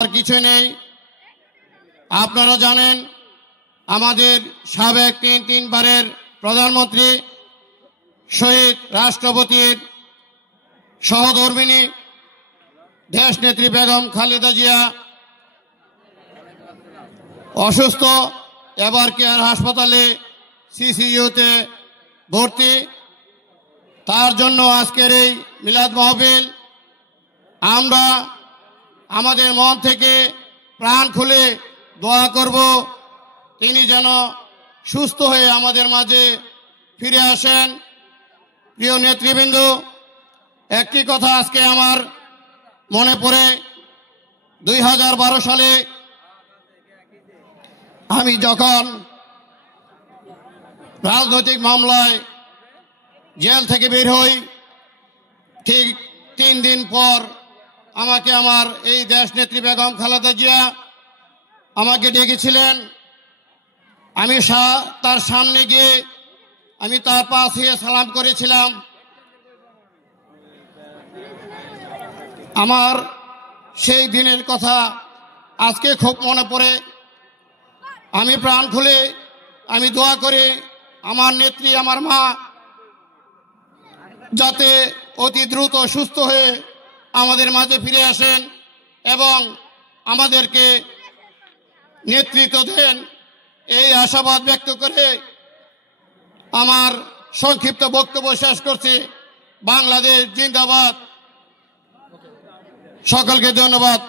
আর কিছু নেই। আপনারা জানেন আমাদের সাবেক তিনবারের প্রধানমন্ত্রী শহীদ রাষ্ট্রপতির সহধর্মিণী দেশনেত্রী বেগম খালেদা জিয়া অসুস্থ, এবার কেয়ার হাসপাতালে সিসিইউতে ভর্তি। তার জন্য আজকের এই মিলাদ মাহফিল। আমরা আমাদের মন থেকে প্রাণ খুলে দোয়া করব তিনি যেন সুস্থ হয়ে আমাদের মাঝে ফিরে আসেন। প্রিয় নেতৃবৃন্দ, একটি কথা আজকে আমার মনে পড়ে। 2012 সালে আমি যখন রাজনৈতিক মামলায় জেল থেকে বের হই, ঠিক 3 দিন পর আমাকে আমার এই দেশনেত্রী বেগম খালেদা জিয়া আমাকে ডেকেছিলেন। আমি তার সামনে গিয়ে আমি তার পাশ হয়ে সালাম করেছিলাম। আমার সেই দিনের কথা আজকে খুব মনে পড়ে। আমি প্রাণ খুলে আমি দোয়া করি আমার নেত্রী, আমার মা যাতে অতি দ্রুত সুস্থ হয়ে আমাদের মাঝে ফিরে আসেন এবং আমাদেরকে নেতৃত্ব দেন, এই আশাবাদ ব্যক্ত করে আমার সংক্ষিপ্ত বক্তব্য শেষ করছি। বাংলাদেশ জিন্দাবাদ। সকলকে ধন্যবাদ।